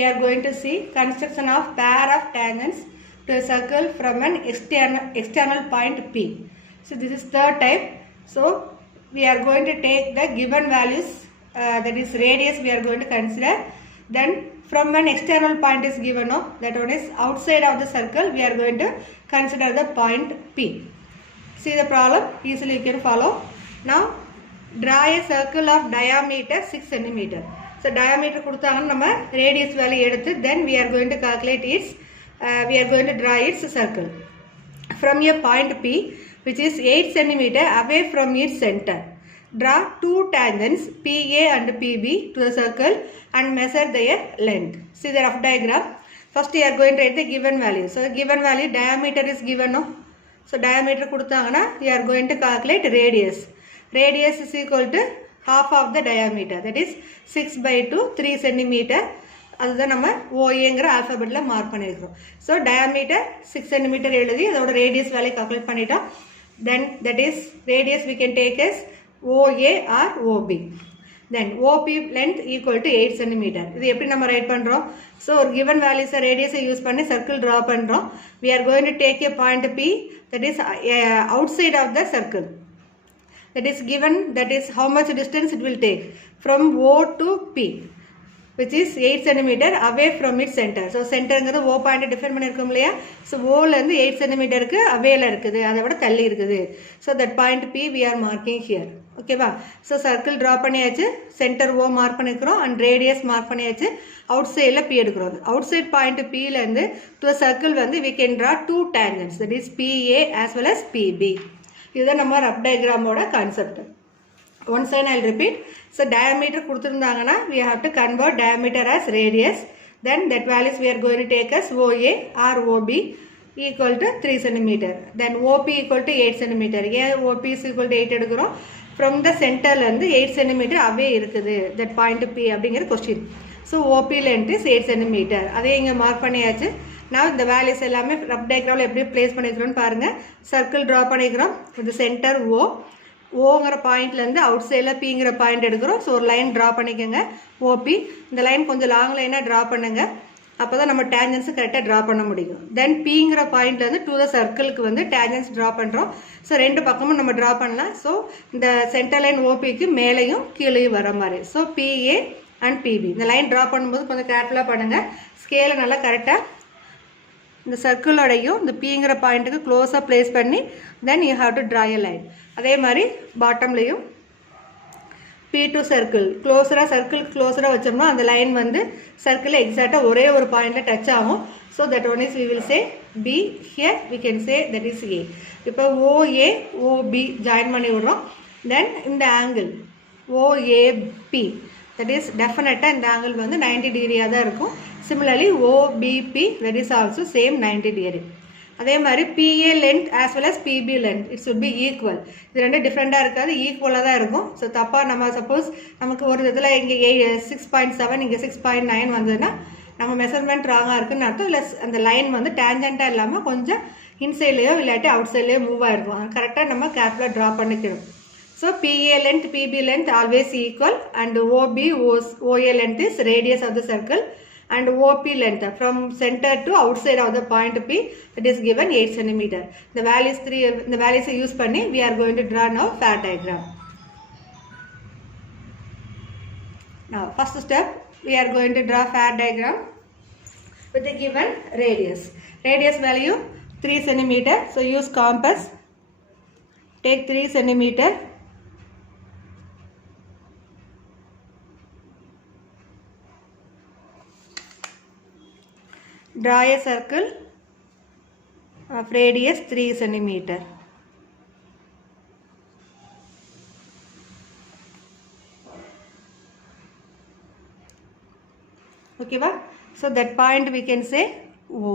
we are going to see construction of pair of tangents to a circle from an external point P. So this is third type. So we are going to take the given values, that is radius we are going to consider. Then from an external point is given, no? That one is outside of the circle, we are going to consider the point P. See the problem, easily you can follow. Now draw a circle of diameter 6 cm. So diameter கொடுத்தாங்கன்னா நம்ம radius value எடுத்து then we are going to calculate its we are going to draw its circle from a point P which is 8 cm away from its center. Draw two tangents PA and PB to the circle and measure their length. See the rough diagram. First you are going to write the given value. So given value diameter is given, no? So diameter கொடுத்தாங்கன்னா you are going to calculate radius. Radius is equal to half of the diameter, that is 6 by 2 3 cm. அதுதான் நம்ம OAங்கிற ஆல்ஃபபெட்டில் mark பண்ணியிருக்கிறோம். So diameter 6 cm எழுதி அதோட radius value calculate பண்ணிட்டோம். Then that is radius we can take as OA or OB. தென் OP length equal to 8 cm. இது எப்படி நம்ம ரைட் பண்ணுறோம்? ஸோ ஒரு கிவன் வேல்யூஸை ரேடியஸை யூஸ் பண்ணி சர்க்கிள் ட்ரா பண்ணுறோம். we are going to take a point P that is outside of the circle. That is given, that is how much distance it will take from O to P, which is 8 cm away from its center. So centerங்கிறது O point define பண்ணியிருக்கோம் இல்லையா? ஸோ ஓலேருந்து 8 cm அவேல இருக்குது, அதை விட தள்ளி இருக்குது. So that point P we are marking here. ஓகேவா? ஸோ சர்க்கிள் ட்ரா பண்ணியாச்சு, சென்டர் O மார்க் பண்ணிக்கிறோம் அண்ட் ரேடியஸ் மார்க் பண்ணியாச்சு, அவுட் சைடில் P எடுக்கிறோம். அவுட் சைட் பாயிண்ட் Pலேருந்து டு சர்க்கிள் வந்து we can draw two tangents, that is PA as well as PB. இதுதான் நம்ம ரஃப் டயக்ராமோட concept. Once and I'll repeat. So diameter கொடுத்துருந்தாங்கன்னா we have to convert diameter as radius. Then that values we are going to take as OA or OB equal to 3 cm. Then OP equal to 8 cm. ஏன் OP is equal to 8 எடுக்கிறோம்? From the centerலேருந்து 8 cm அவே இருக்குது that point P அப்படிங்கிற question. So OP length is 8 cm. அதே இங்கே மார்க் பண்ணியாச்சு. நான் இந்த வேல்யூஸ் எல்லாமே ரஃப் டயக்ராமில் எப்படி பிளேஸ் பண்ணிக்கிறோன்னு பாருங்கள். சர்க்கிள் ட்ரா பண்ணிக்கிறோம். இந்த சென்டர் ஓங்கிற பாயிண்ட்லேருந்து அவுட் சைடில் பிங்கிற பாயிண்ட் எடுக்கிறோம். ஸோ ஒரு லைன் ட்ரா பண்ணிக்கோங்க ஓபி. இந்த லைன் கொஞ்சம் லாங் லைனாக ட்ரா பண்ணுங்க, அப்போ தான் நம்ம டேஞ்சன்ஸு கரெக்டாக ட்ரா பண்ண முடியும். தென் பிங்கிற பாயிண்ட்லேருந்து டு த சர்க்கிளுக்கு வந்து டேஞ்சன்ஸ் ட்ரா பண்ணுறோம். ஸோ ரெண்டு பக்கமும் நம்ம ட்ரா பண்ணலாம். ஸோ இந்த சென்டர் லைன் ஓபிக்கு மேலேயும் கீழேயும் வர மாதிரி. ஸோ பிஏ அண்ட் பிபி இந்த லைன் ட்ரா பண்ணும்போது கொஞ்சம் கேர்ஃபுல்லாக பண்ணுங்கள். ஸ்கேலை நல்லா கரெக்டாக இந்த சர்க்கிளோடையும் இந்த பிங்கிற பாயிண்ட்டுக்கு க்ளோஸாக ப்ளேஸ் பண்ணி then you have to draw எ லைன். அதே மாதிரி பாட்டம்லேயும் பி டு சர்க்கிள் சர்க்கிளுக்கு க்ளோஸராக வச்சோம்னா அந்த லைன் வந்து சர்க்கிளில் எக்ஸாக்டாக ஒரே ஒரு பாயிண்டில் டச் ஆகும். So that one is we will say P, here we can say that is A. இப்போ ஓஏ ஓபி ஜாயின் பண்ணி விடுறோம். தென் இந்த ஆங்கிள் ஓஏபி that is டெஃபினட்டாக இந்த ஆங்கிள் வந்து 90 டிகிரியாக தான் இருக்கும். Similarly OPP that is also same 90 degree. அதே மாதிரி PA length as well as PB length it should be equal. இது ரெண்டும் டிஃப்ரெண்ட்டாக இருக்காது, ஈக்குவலாக தான் இருக்கும். ஸோ தப்பாக நம்ம சப்போஸ் நமக்கு ஒரு இதில் இங்கே 6.7 இங்கே 6.9 வந்ததுன்னா நம்ம மெஷர்மெண்ட் ராங்காக இருக்குன்னு அர்த்தம். இல்லை அந்த லைன் வந்து டேஞ்சண்ட்டாக இல்லாமல் கொஞ்சம் இன்சைட்லேயோ இல்லாட்டி அவுட் சைட்லேயோ மூவ் ஆகிருக்கும். கரெக்டாக நம்ம கேர்ஃபுல்லாக ட்ரா பண்ணிக்கணும். So PA length, PB length always equal and OB, OA length is radius of the circle and OP length from center to outside of the point P that is given 8 cm. The values use பண்ணி we are going to draw now fair diagram. Now first step we are going to draw fair diagram with the given radius. Radius value 3 cm. So use compass. Take 3 cm. Draw a circle of radius 3 cm. Okay ba? So that point we can say O.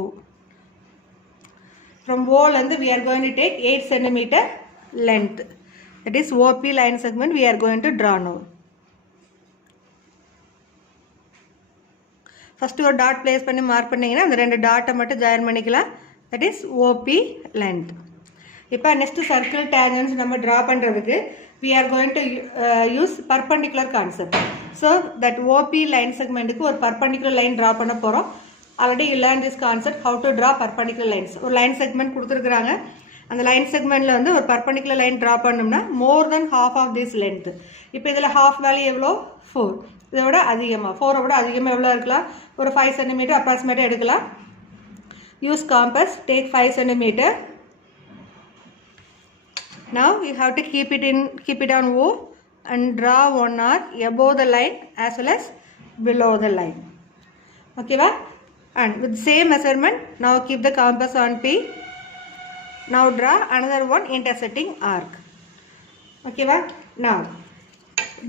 From O length we are going to take 8 cm length. That is OP line segment we are going to draw now. First ஒரு dot place பண்ணி mark பண்ணிங்கன்னா அந்த ரெண்டு டாட்டை மட்டும் join பண்ணிக்கலாம். That is OP length. இப்போ next circle tangents நம்ம draw பண்ணுறதுக்கு we are going to use perpendicular concept. So that OP line segmentக்கு ஒரு perpendicular line draw பண்ண போகிறோம். Already you learned this concept how to draw perpendicular lines. ஒரு line segment கொடுத்துருக்குறாங்க. அந்த line segmentல வந்து ஒரு perpendicular line draw பண்ணோம்னா more than half of this length. இப்போ இதில் half value எவ்வளோ 4. இதோட அதிகமாக 4 விட அதிகமாக எவ்வளோ இருக்கலாம் ஒரு 5 cm approximately எடுக்கலாம். Use compass, take 5 cm. Now you have to keep it on O and draw one arc above the line as well as below the line. Okay va? And with the same measurement, now keep the compass on P. Now draw another one intersecting arc. Okay va? Now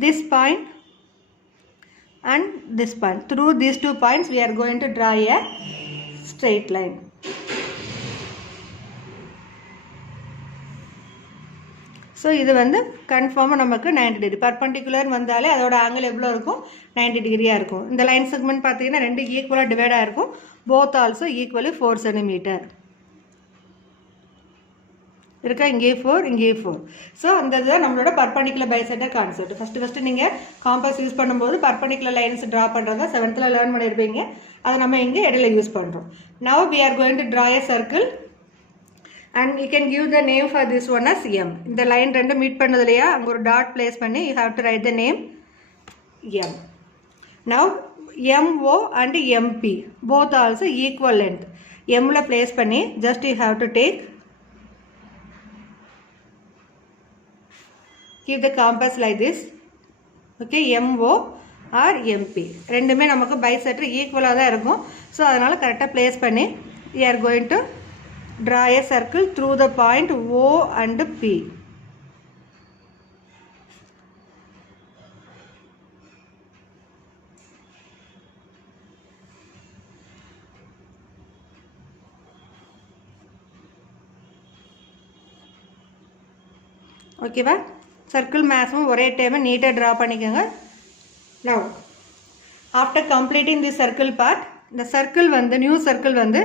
this point and this point. Through these 2 points we are going to draw a straight line. So இது வந்து கன்ஃபார்மாக நமக்கு 90 degree perpendicular வந்தாலே அதோட ஆங்கிள் எவ்வளோ இருக்கும் 90 டிகிரியாக இருக்கும். இந்த லைன் செக்மெண்ட் பார்த்தீங்கன்னா ரெண்டு ஈக்குவலாக டிவைடாக இருக்கும். போத் ஆல்சோ ஈக்குவலி 4 சென்டிமீட்டர் இருக்கா. இங்கே 4 இங்கே 4. ஸோ அந்த இதுதான் நம்மளோட பர்பண்டிகுலர் பைசெக்டர் கான்செப்ட். ஃபஸ்ட்டு நீங்கள் காம்பஸ் யூஸ் பண்ணும்போது பர்பண்டிகுலர் லைன்ஸ் ட்ரா பண்ணுறதா 7th லேர்ன் பண்ணியிருப்பீங்க. அதை நம்ம இங்கே இடையில யூஸ் பண்ணுறோம். Now we are going to draw a circle and you can give the name for this one as M. இந்த லைன் ரெண்டு மீட் பண்ணது இல்லையா அங்கே ஒரு டாட் பிளேஸ் பண்ணி you have to write the name M. Now MO and MP both also equal length. Mல place பண்ணி just you have to keep the compass like this. Okay, MO or MP ரெண்டுமே நமக்கு பைசெக்டர் ஈக்குவலாக தான் இருக்கும். ஸோ அதனால் கரெக்டாக பிளேஸ் பண்ணி we are going to draw a circle through the point O and P. Okay va? Circle maximum ஒரே டைம் நீட்டாக ட்ரா பண்ணிக்கோங்க. Now after completing this circle part, இந்த சர்க்கிள் வந்து நியூ சர்க்கிள் வந்து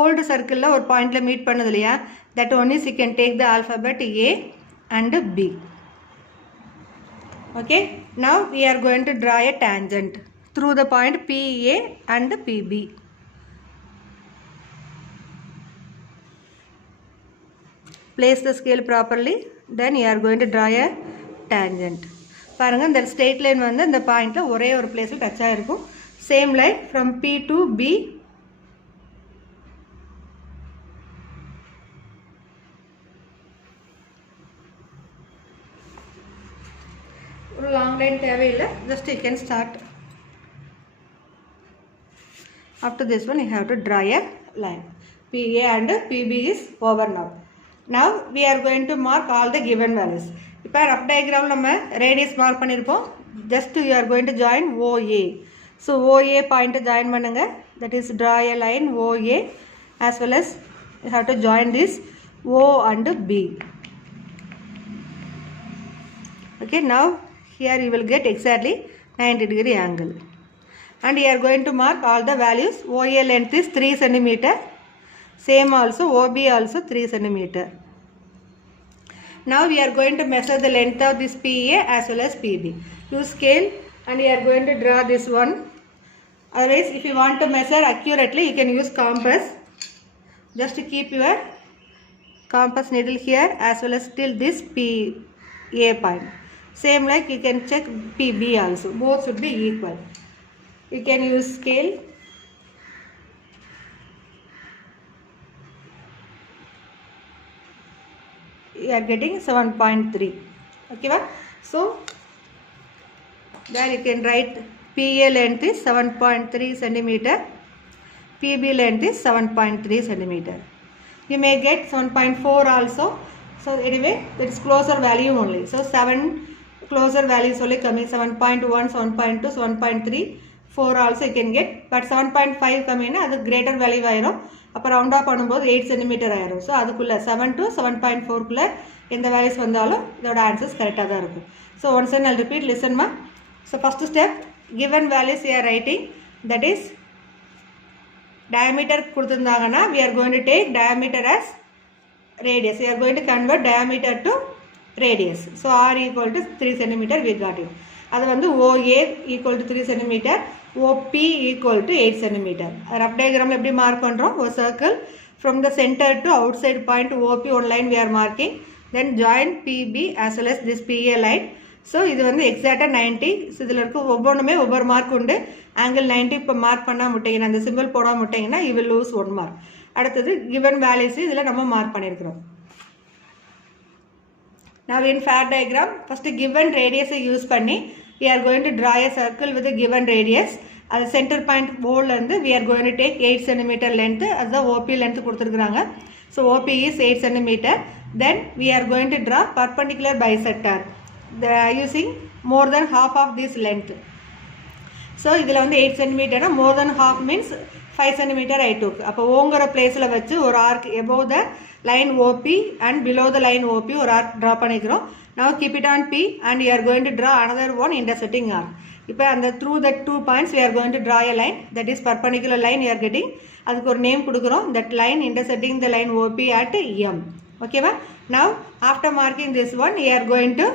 ஓல்டு சர்க்கிளில் ஒரு பாயிண்டில் மீட் பண்ணது இல்லையா that one is you can take the alphabet A and B. Okay, now we are going to draw a tangent through the point PA and PB. Place the scale properly, then you are going to draw a tangent. பாருங்கள் இந்த straight line வந்து இந்த பாயிண்டில் ஒரே ஒரு பிளேஸில் டச் ஆகிருக்கும். Same line from P to B. ஒரு long line தேவையில்லை, just you can start. After this one you have to draw a line. PA and PB is over now. Now we are going to mark all the given values. இப்போ rough diagram நம்ம radius mark பண்ணியிருப்போம். Just you are going to join OA. So OA point join பண்ணுங்க. That is draw a line OA as well as you have to join this O and B. Okay, now here you will get exactly 90 degree angle. And you are going to mark all the values. OA length is 3 cm. Same also OB also 3 cm. Now we are going to measure the length of this PA as well as PB. Use scale and we are going to draw this one. Otherwise if you want to measure accurately you can use compass. Just keep your compass needle here as well as till this PA point. Same like you can check PB also. Both should be equal. You can use scale. You are getting 7.3. Okay va? So there you can write PA length is 7.3 cm, PB length is 7.3 cm. You may get 7.4 also. So anyway that is closer value only. So 7 closer values only coming, 7.1, 7.2, 7.3, 4 also you can get. But 7.5 coming na adu greater value ஆயிரும். அப்போ round of பண்ணும்போது 8 சென்டிமீட்டர் ஆயிரும். ஸோ அதுக்குள்ளே 7 to 7.4குள்ளே எந்த வேல்யூஸ் வந்தாலும் இதோட ஆன்சர்ஸ் கரெக்டாக தான் இருக்கும். So once and I'll repeat, listen ma. So first step, given values you are writing, that is diameter கொடுத்துருந்தாங்கன்னா we are going to take diameter as radius. We are going to convert diameter to radius. So r equal to 3 cm we got it. அது வந்து OA equal to 3 cm, OP equal to 8 cm. Rough டயக்ராமில் எப்படி மார்க் பண்ணுறோம்? ஒரு circle from the center to outside point OP one line we are marking, then join PB as well as this PA line. So இது வந்து எக்ஸாக்டாக 90. ஸோ இதில் இருக்க ஒவ்வொன்றுமே ஒவ்வொரு மார்க் உண்டு. ஆங்கிள் 90 இப்போ மார்க் பண்ணால் முட்டிங்கன்னா, அந்த சிம்பிள் போடாமல் முட்டிங்கன்னா you will lose 1 mark. அடுத்தது given values இதில் நம்ம மார்க் பண்ணியிருக்கிறோம். Now in fair diagram, first given radius use பண்ணி we are going to draw a circle with a given radius. அது center point ஓலேருந்து we are going to take 8 cm length, அதுதான் OP length கொடுத்துருக்குறாங்க. So OP is 8 cm. Then we are going to draw perpendicular bisector using more than half of this length. So இதில் வந்து 8 cm more than half means 5 cm I took. அப்போ ஓங்கிற பிளேஸில் வச்சு ஒரு arc above the line OP and below the line OP ஒரு arc draw பண்ணிக்கிறோம். Now keep it on P and we are going to draw another one intersecting arc. இப்போ அந்த through the 2 points we are going to draw a line, that is perpendicular line we are getting. அதுக்கு ஒரு நேம் கொடுக்குறோம், that line intersecting the line OP at M. ஓகேவா? Now after marking this one we are going to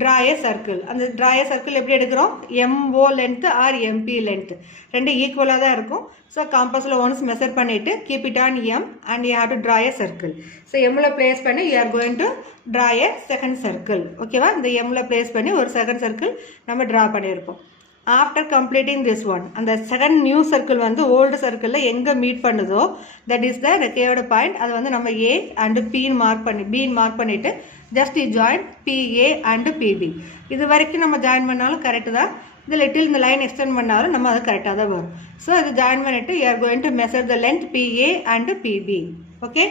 draw a circle. அந்த draw a circle எப்படி எடுக்கிறோம்? MO length or MP length ரெண்டு ஈக்குவலாக தான் இருக்கும். ஸோ காம்பஸில் ஒன்ஸ் மெஷர் பண்ணிவிட்டு keep it on M and you have to draw a circle. So எம்மில் ப்ளேஸ் பண்ணி you are going to draw a second circle. ஓகேவா? இந்த எம்மில் ப்ளேஸ் பண்ணி ஒரு செகண்ட் சர்க்கிள் நம்ம ட்ரா பண்ணியிருக்கோம். ஆஃப்டர் கம்ப்ளீட்டிங் திஸ் ஒன், அந்த செகண்ட் நியூ சர்க்கிள் வந்து ஓல்டு சர்க்கிளில் எங்கே மீட் பண்ணுதோ தட் இஸ் த ரெக்கையோட பாயிண்ட். அது வந்து நம்ம ஏ அண்டு பின்னு மார்க் பண்ணிவிட்டு just join PA and PB. இது வரைக்கும் நம்ம ஜாயின் பண்ணாலும் கரெக்டு தான். இது லிட்டில் இந்த லைன் எக்ஸ்டெண்ட் பண்ணாலும் நம்ம அது கரெக்டாக தான் வரும். ஸோ அது ஜாயின் பண்ணிவிட்டு you are going to measure the length PA and PB. Okay.